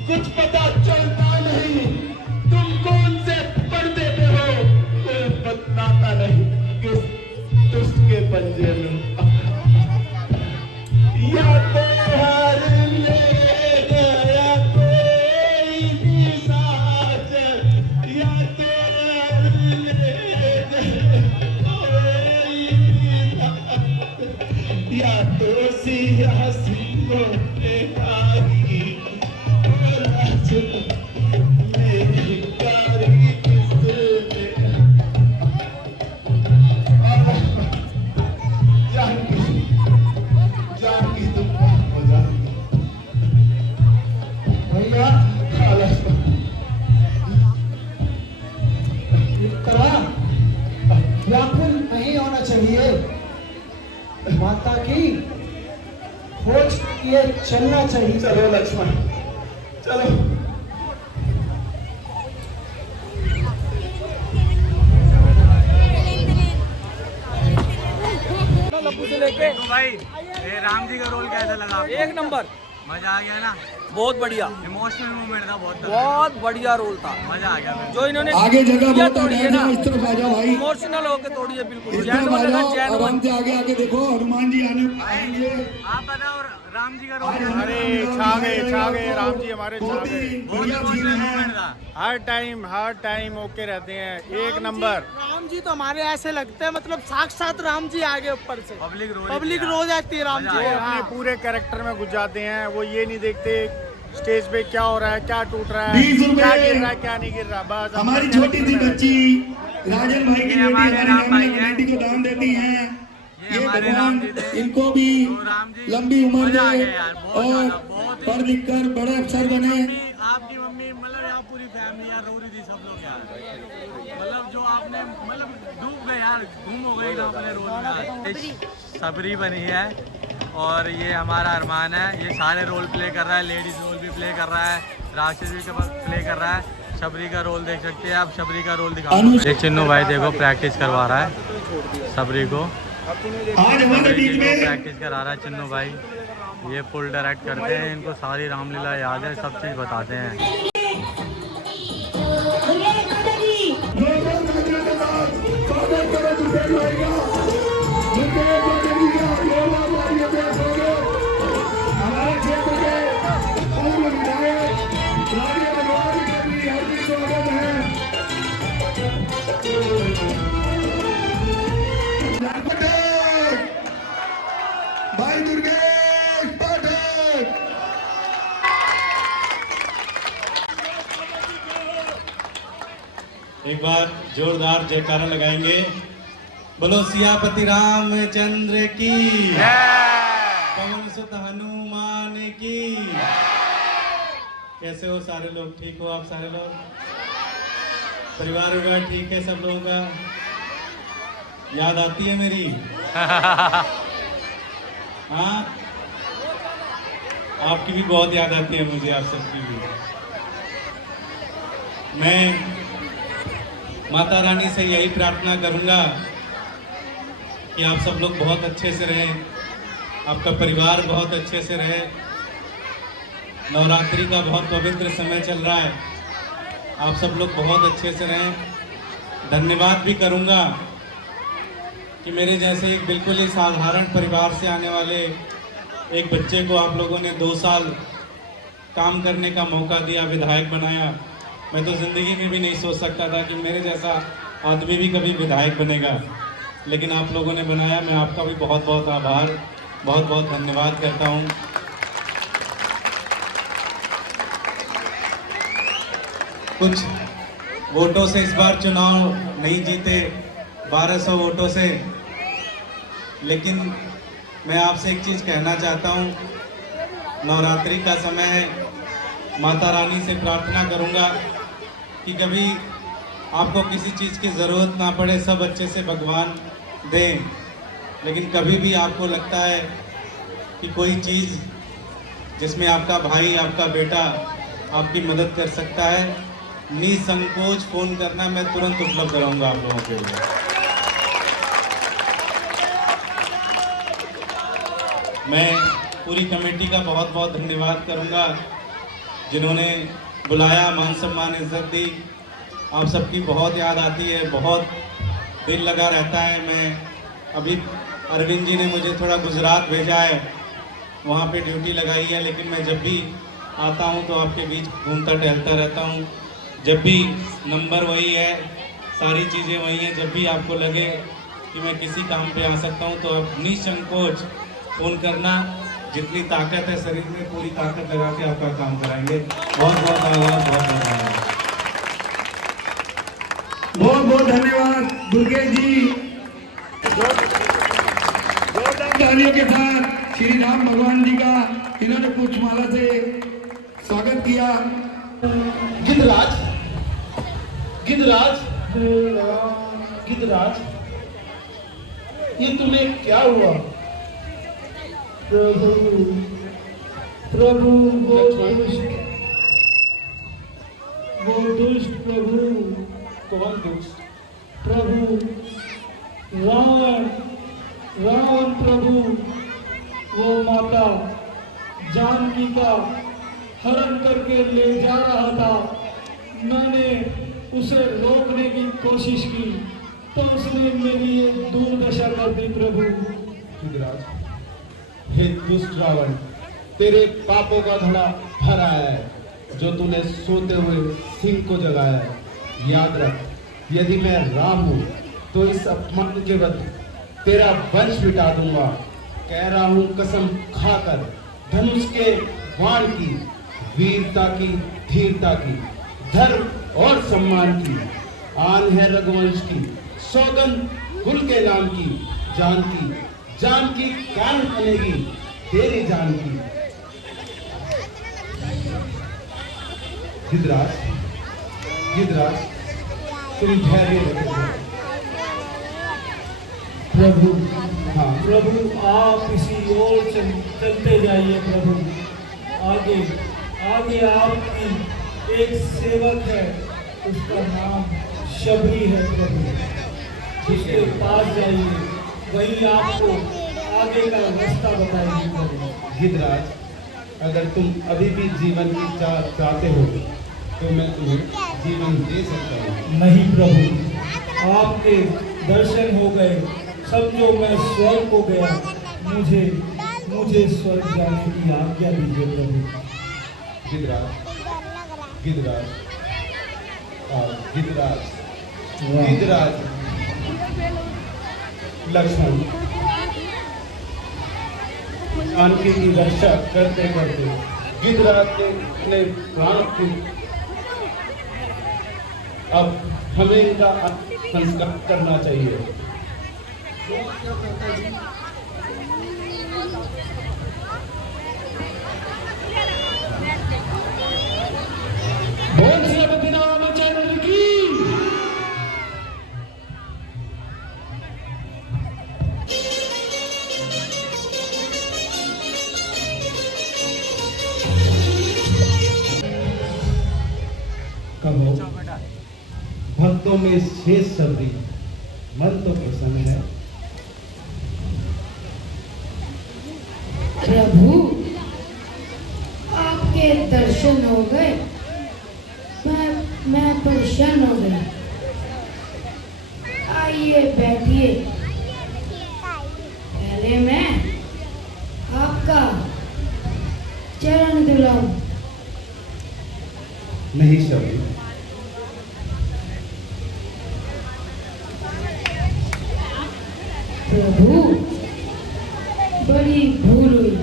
कुछ पता चलता नहीं तुम कौन से पर्दे पे हो कोई बताता नहीं किस दुष्ट के पंजे में या तो हार ले गया कोई भी साथ या तो हार ले गया कोई भी साथ या तो सिया सिंह पे आई मेरी प्यारी किसने जानकी तुम हो जानकी भैया इस तरह व्याकुल नहीं होना चाहिए। माता की खोज किए चलना चाहिए। चलो लक्ष्मण चलो लप्पू से लेके तो भाई ये राम जी का रोल कैसा लगा आपको? एक नंबर, मजा आ गया ना? बहुत बढ़िया, इमोशनल मूवमेंट था बहुत बहुत बढ़िया रोल था। मजा आ गया जो इन्होंने आगे जगह किया बहुत तोड़ी है है ना, इस तरफ आ जाओ भाई इमोशनल होके तोड़ी है बिल्कुल। इस तरफ आ जेन्युइन जाओ है, जेन्युइन। आराम से आगे आगे देखो हनुमान जी आएंगे आप बताओ राम जी का रोल अरे छा गए राम जी हमारे छा बहुत गए। ही बहुत बढ़िया सीन इमोशनल है मूवमेंट था। हर टाइम ओके रहते हैं एक नंबर। राम जी तो हमारे ऐसे लगते हैं मतलब साक्षात राम जी आगे ऊपर से पब्लिक रोज आती है राम मजा जी आया। वो अपने पूरे कैरेक्टर में घुस जाते हैं, वो ये नहीं देखते स्टेज पे क्या हो रहा है, क्या टूट रहा है, 20 रुपए क्या गिर रहा है, क्या नहीं गिर रहा। बस हमारी अपने छोटी सी character में बच्ची राजन भाई की ये बेटी हमारे हमारी राम भाई रामलीला हैं। कमेटी को दान देती हैं ये ये हमारे भगवान राम जी थे। इनको भी तो राम जी लंबी उम्र मजा आ दे गया यार, बहुत और ज्यादा, बहुत ही। पढ़ लिख कर बड़े अफसर बने। आपकी मम्मी मतलब यहाँ पूरी फैमिली यार रो रही थी, सब लोग यार मतलब जो आपने मतलब डूब गए यार, गुम हो गई ना अपने रोल में। सबरी बनी है और ये हमारा अरमान है, ये सारे रोल प्ले कर रहा है, लेडीज रोल भी प्ले कर रहा है, राक्षस भी प्ले कर रहा है। शबरी का रोल देख सकते हैं आप, शबरी का रोल दिखा। एक चिन्नू भाई देखो प्रैक्टिस करवा रहा है शबरी को, आज हमारे बीच में प्रैक्टिस करा रहा है चिन्नू भाई। ये फुल डायरेक्ट करते हैं, इनको सारी रामलीला याद है, सब चीज़ बताते हैं। स्वागत करो दुर्गा भाई का। हमारे क्षेत्र के पूर्व विधायक राजे भगवान का भी हार्दिक स्वागत है। भाई दुर्गेश पाठक एक बार जोरदार जयकारा लगाएंगे। बोलो सियापति रामचंद्र की, पवन सुत हनुमान की। कैसे हो सारे लोग? ठीक हो आप सारे लोग? परिवार वगैरह ठीक है सब लोगों का? याद आती है मेरी? हाँ, आपकी भी बहुत याद आती है मुझे, आप सबकी भी। मैं माता रानी से यही प्रार्थना करूंगा कि आप सब लोग बहुत अच्छे से रहें, आपका परिवार बहुत अच्छे से रहे। नवरात्रि का बहुत पवित्र समय चल रहा है, आप सब लोग बहुत अच्छे से रहें। धन्यवाद भी करूंगा कि मेरे जैसे एक बिल्कुल ही साधारण परिवार से आने वाले एक बच्चे को आप लोगों ने 2 साल काम करने का मौका दिया, विधायक बनाया। मैं तो ज़िंदगी में भी नहीं सोच सकता था कि मेरे जैसा आदमी भी कभी विधायक बनेगा, लेकिन आप लोगों ने बनाया। मैं आपका भी बहुत बहुत आभार, बहुत बहुत धन्यवाद करता हूँ। कुछ वोटों से इस बार चुनाव नहीं जीते, 1200 वोटों से, लेकिन मैं आपसे एक चीज़ कहना चाहता हूँ। नवरात्रि का समय है, माता रानी से प्रार्थना करूँगा कि कभी आपको किसी चीज़ की ज़रूरत ना पड़े, सब अच्छे से भगवान दें। लेकिन कभी भी आपको लगता है कि कोई चीज़ जिसमें आपका भाई, आपका बेटा आपकी मदद कर सकता है, निसंकोच फोन करना, मैं तुरंत उपलब्ध रहूंगा आप लोगों के लिए। मैं पूरी कमेटी का बहुत बहुत धन्यवाद करूंगा जिन्होंने बुलाया, मान सम्मान इज्जत दी। आप सबकी बहुत याद आती है, बहुत दिल लगा रहता है। मैं अभी अरविंद जी ने मुझे थोड़ा गुजरात भेजा है, वहाँ पे ड्यूटी लगाई है, लेकिन मैं जब भी आता हूँ तो आपके बीच घूमता टहलता रहता हूँ। जब भी नंबर वही है, सारी चीज़ें वही हैं। जब भी आपको लगे कि मैं किसी काम पे आ सकता हूँ तो आप निसंकोच फ़ोन करना। जितनी ताकत है शरीर में, पूरी ताकत लगा के आपका काम कराएंगे। बहुत बहुत धन्यवाद, बहुत बहुत धन्यवाद। बहुत बहुत धन्यवाद दुर्गेश जी। जोरदार तालियों के साथ श्री राम भगवान जी का इन्होंने पुष्पमाला से स्वागत किया। गिद्धराज, गिद्धराज, गिद्धराज, ये तुम्हें क्या हुआ? प्रभु, प्रभु वो दुष्ट प्रभु। कौन दुष्ट? प्रभु रावण, रावण प्रभु, वो माता जानकी का हरण करके ले जा रहा था। मैंने उसे रोकने की कोशिश की तो उसने मेरी ये दुर्दशा कर दी प्रभु। गिद्धराज, हे दुष्ट रावण, तेरे पापों का धड़ा भरा है जो तूने सोते हुए सिंह को जगाया है। याद रख, यदि मैं राम हूँ तो इस अपमान के बाद तेरा वंश मिटा दूंगा। कह रहा हूँ कसम खाकर, धनुष के बाण की, वीरता की, धीरता की, धर्म और सम्मान की, आन है रघुवंश की, सौगंध कुल के नाम की, जानकी, जानकी कान बनेगी तेरी जान की। गिद्धराज, गिद्धराज, तुम धैर्य रखो। प्रभु, हाँ प्रभु आप इसी ओर से चलते जाइए प्रभु। आगे आगे आपकी एक सेवक है, उसका नाम शबरी है प्रभु। उसके पास जाइए, वही आपको आगे का रास्ता बताएगी प्रभु। गिद्धराज, अगर तुम अभी भी जीवन की चाहते हो तो मैं तुम्हें जीवन दे सकता हूँ। नहीं प्रभु, आपके दर्शन हो गए, समझो मैं स्वर्ग को गया। मुझे स्वर्ग जाने की आज्ञा दीजिए प्रभु। गिद्धराज, गिद्धराज, गिद्धराज, गिद्धराज, लक्ष्मण, जानकी की रक्षा करते करते गिद्धराज ने अपने प्राण की, अब हमें इनका संस्कार करना चाहिए। बोल श्रीमती रामचंद्र की। कहो, भक्तों में शेष सबरी, मन तो प्रसन्न है। प्रभु, आपके दर्शन हो गए, मैं परेशान हो गई। आइए बैठिए। पहले मैं आपका चरण धुलाऊं। नहीं सबरी, प्रभु, बड़ी भूल हुई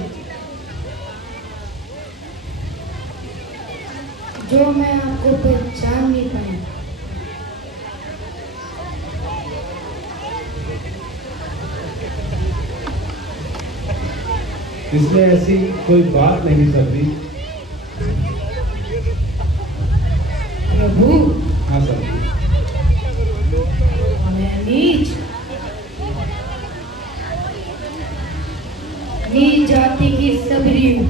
जो मैं आपको पहचान नहीं पाई। इसमें ऐसी कोई बात नहीं सबरी। प्रभु, हाँ सबरी, मैं नीच जाति की सबरी हूँ।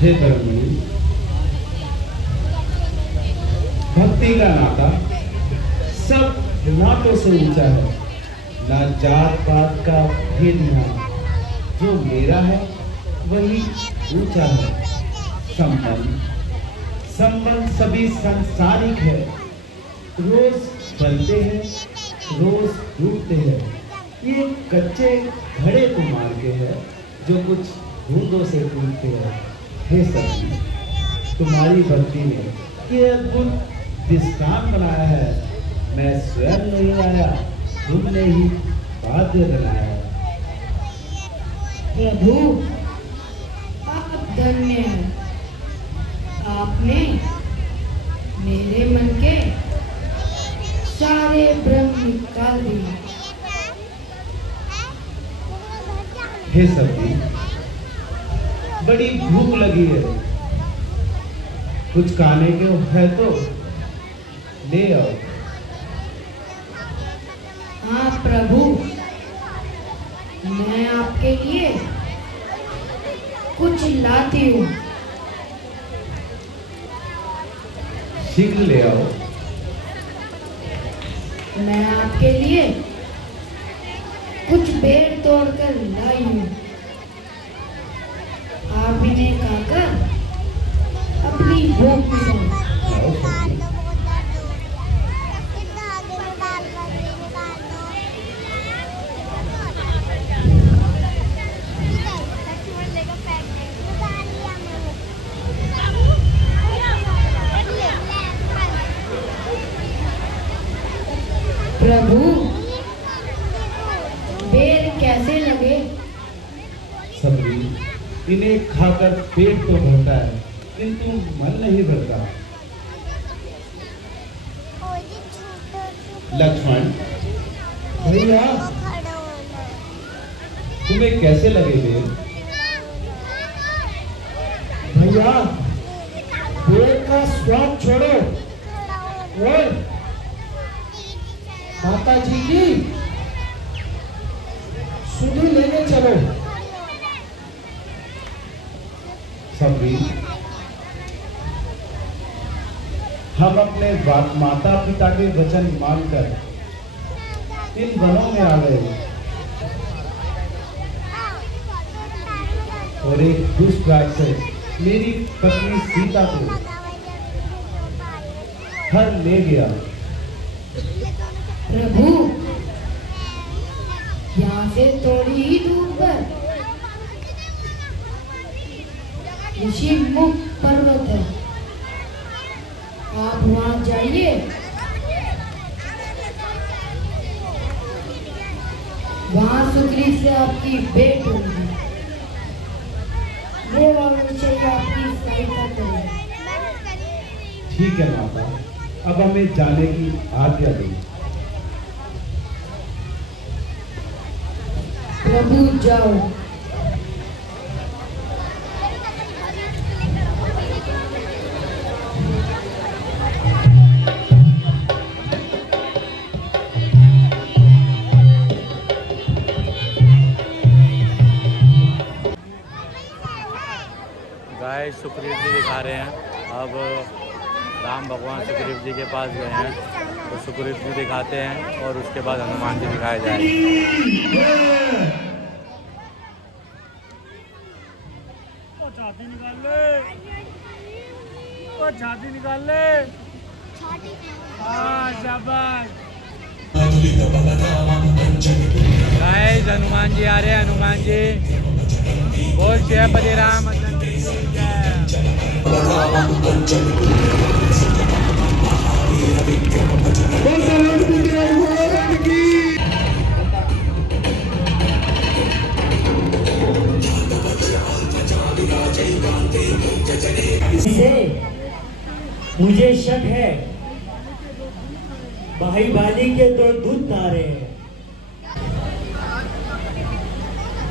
हे धर्मवीर, भक्ति का नाता सब नातों से ऊंचा है, ना जात पात का भेद यहाँ। जो मेरा है वही ऊंचा है। संबंध सभी सांसारिक है, रोज बनते हैं, रोज टूटते हैं। ये कच्चे घड़े को मार के है जो कुछ बूंदों से टूटते हैं। हे सभी, तुम्हारी भक्ति ने ये अद्भुत दृष्टांत बनाया है। मैं स्वयं नहीं आया, तुमने ही बाध्य बनाया है। प्रभु, आप धन्य हैं। आपने मेरे मन के सारे भ्रम निकाल दिए। हे सभी, बड़ी भूख लगी है, कुछ खाने को है तो ले आओ। हाँ प्रभु, मैं आपके लिए कुछ लाती हूँ। शीघ्र ले आओ। मैं आपके लिए कुछ बेर तोड़कर लाई हूँ। आप इन्हें खाकर अपनी भूख मिटाओ। प्रभु, बेर कैसे लगे? सभी, इन्हें खाकर पेट तो भरता है किंतु मन नहीं भरता। लक्ष्मण भैया, तुम्हें कैसे लगे बेर? भैया, बेर का स्वाद छोड़ो और माता जी की सुधि लेने चलो। सभी, हम अपने माता पिता के वचन मानकर इन वनों में आ गए और एक दुष्ट राक्षस मेरी पत्नी सीता को हर ले गया। प्रभु, यहाँ से थोड़ी ही दूर पर ऋषि मुख पर्वत है। आप वहाँ जाइए। वहाँ सुग्रीव से आपकी भेंट होगी। वे अवश्य आपकी सहायता करेंगे। ठीक है माता, अब हमें जाने की आज्ञा दें। प्रभु जाओ। गाइस, सुग्रीव जी दिखा रहे हैं। अब राम भगवान सुग्रीव जी के पास गए हैं तो सुग्रीव जी दिखाते हैं और उसके बाद हनुमान जी दिखाए जाएंगे। छाती निकाल ले, ओ छाती निकाल ले। हाँ, शाबाश। गाइस, हनुमान जी आ रहे हैं। हनुमान जी बोल जय पति राम मुझे शक है भाई बाली के दो दूध तारे हैं।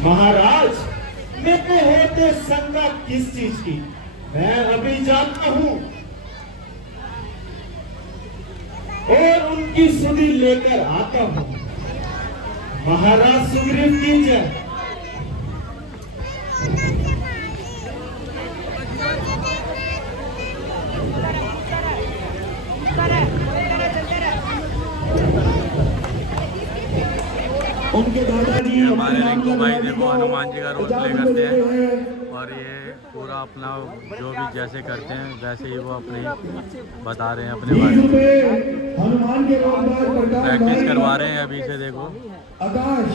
महाराज, मेरे होते शंका किस चीज की? मैं अभी जानता हूं और उनकी सुधि लेकर आता हूं। महाराज सुग्रीव की जय। उनके दादाजी ये हमारे रिंकू भाई देखो हनुमान जी का रोल प्ले करते हैं और ये पूरा अपना जो भी जैसे करते हैं वैसे ही वो अपने बता रहे हैं अपने बारे में। हनुमान के रोल पर प्रैक्टिस करवा रहे हैं अभी से देखो। आकाश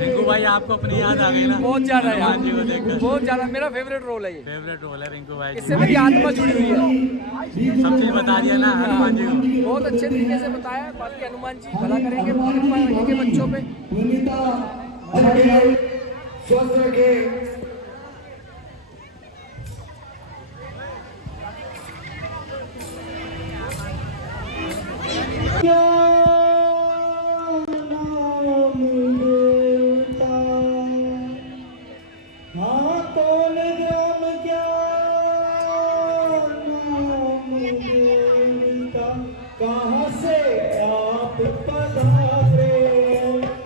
रिंकू भाई आपको अपनी याद आ गई ना? बहुत ज्यादा याद, हनुमान जी को देखकर बहुत ज्यादा। मेरा फेवरेट रोल है ये, फेवरेट रोल है रिंकू भाई। इससे मेरी आत्मा जुड़ी हुई है। सब चीज बता दिया ना हनुमान जी को। बहुत अच्छे तरीके से बताया। बाकी हनुमान जी भला करेंगे के बच्चों पे। स्वस्थ रखे। कहाँ से आप पधारे,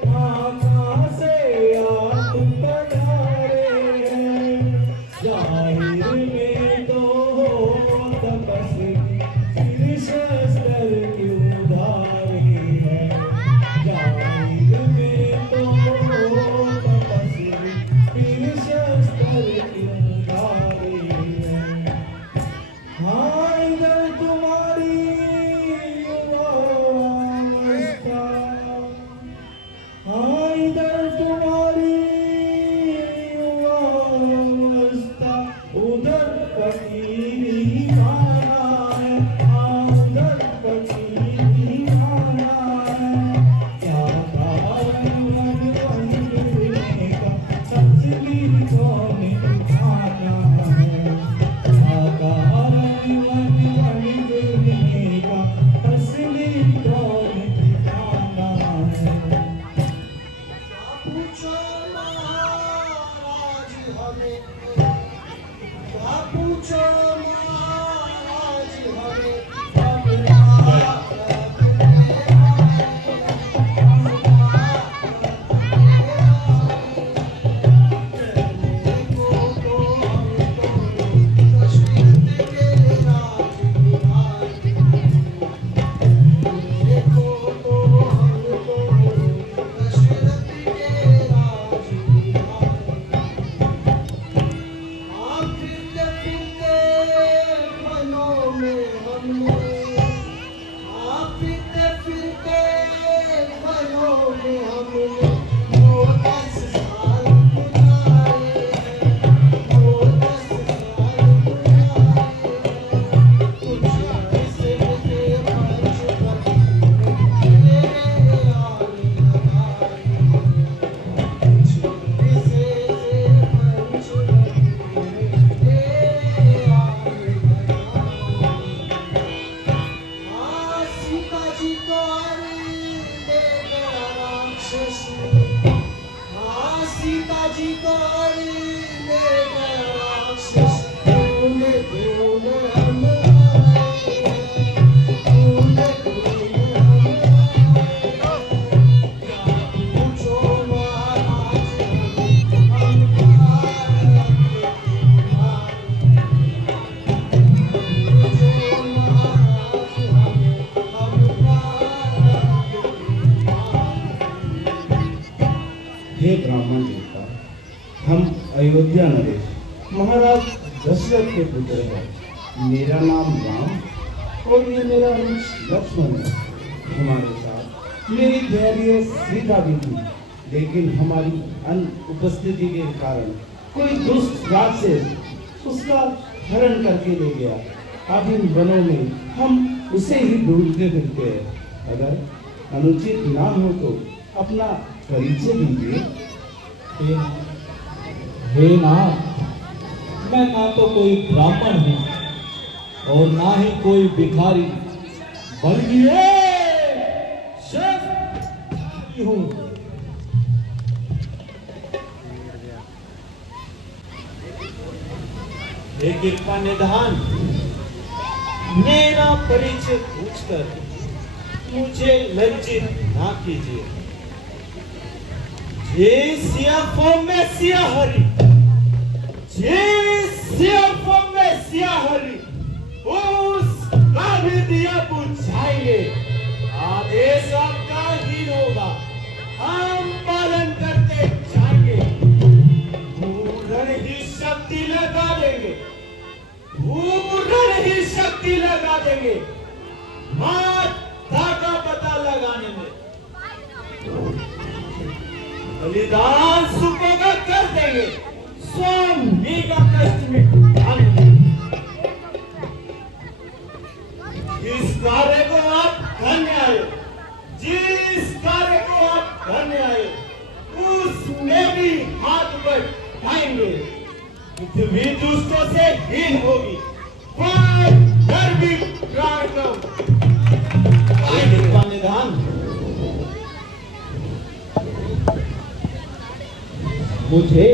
कहाँ से आप पधारे, जाहिर में तो तपस्वी फिर शस्त्र क्यों धारे हैं, जाहिर में तो तपस्वी फिर शस्त्र क्यों धारे हैं। हाँ इधर तुम्हारी इधर तुम्हारी अवस्था, उधर फकीरी माना है, उधर फकीरी माना है। क्या वन का तस्वीर कौन उठाना है, क्या वन का तस्वीर कौन उठाना है। पूछो महाराज हमें, क्या पूछो महाराज हमें, सीता जी को ले राक्षस, तूने हे ब्राह्मण देवता, हम अयोध्या नरेश महाराज दशरथ के पुत्र हैं। मेरा नाम राम और ये मेरा अंश लक्ष्मण है। हमारे साथ मेरी धैर्य सीता भी थी, लेकिन हमारी अनुपस्थिति के कारण कोई दुष्ट राक्षस उसका हरण करके ले गया। अब इन वनों में हम उसे ही ढूंढते फिरते हैं। अगर अनुचित ना हो तो अपना परिचय दीजिए। हे नाथ, मैं ना तो कोई ब्राह्मण हूँ और ना ही कोई भिखारी, बल्कि शस्त्रधारी हूँ। हे कृपा निधान, मेरा परिचय पूछकर मुझे लज्जित ना कीजिए। जे सियाफों में सियाहरी, जे सियाफों में सियाहरी, उसका भी दिया बुझाएंगे। आदेश आपका ही होगा, हम पालन करते जाएंगे। पूर्ण ही शक्ति लगा देंगे, पूर्ण ही शक्ति लगा देंगे माता का पता लगाने में। बलिदान सुपोगा कर देंगे, स्वामी का कष्ट मिटाएंगे। इस कार्य को आप करने आए, जिस कार्य को आप करने आए उसमें भी हाथ बढ़ाएंगे। पृथ्वी दुष्टों से हीन होगी, पर डर भी प्राण कम। निधान मुझे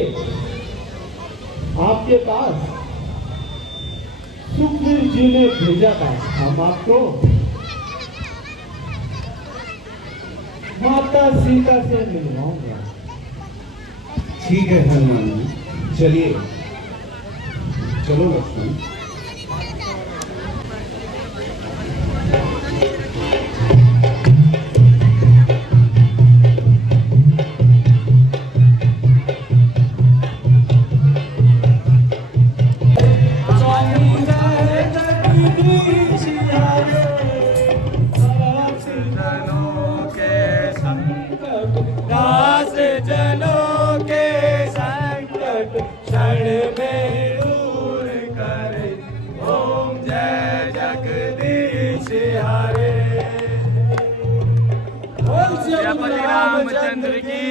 आपके पास सुखबीर जी ने भेजा था, हम आपको माता सीता से मिलवाऊंगा। ठीक है हनुमान जी, चलिए चलो लक्ष्मण। जनों के संकट क्षण में दूर करे, ओम जय जगदीश हरे। जय बलि रामचंद्र की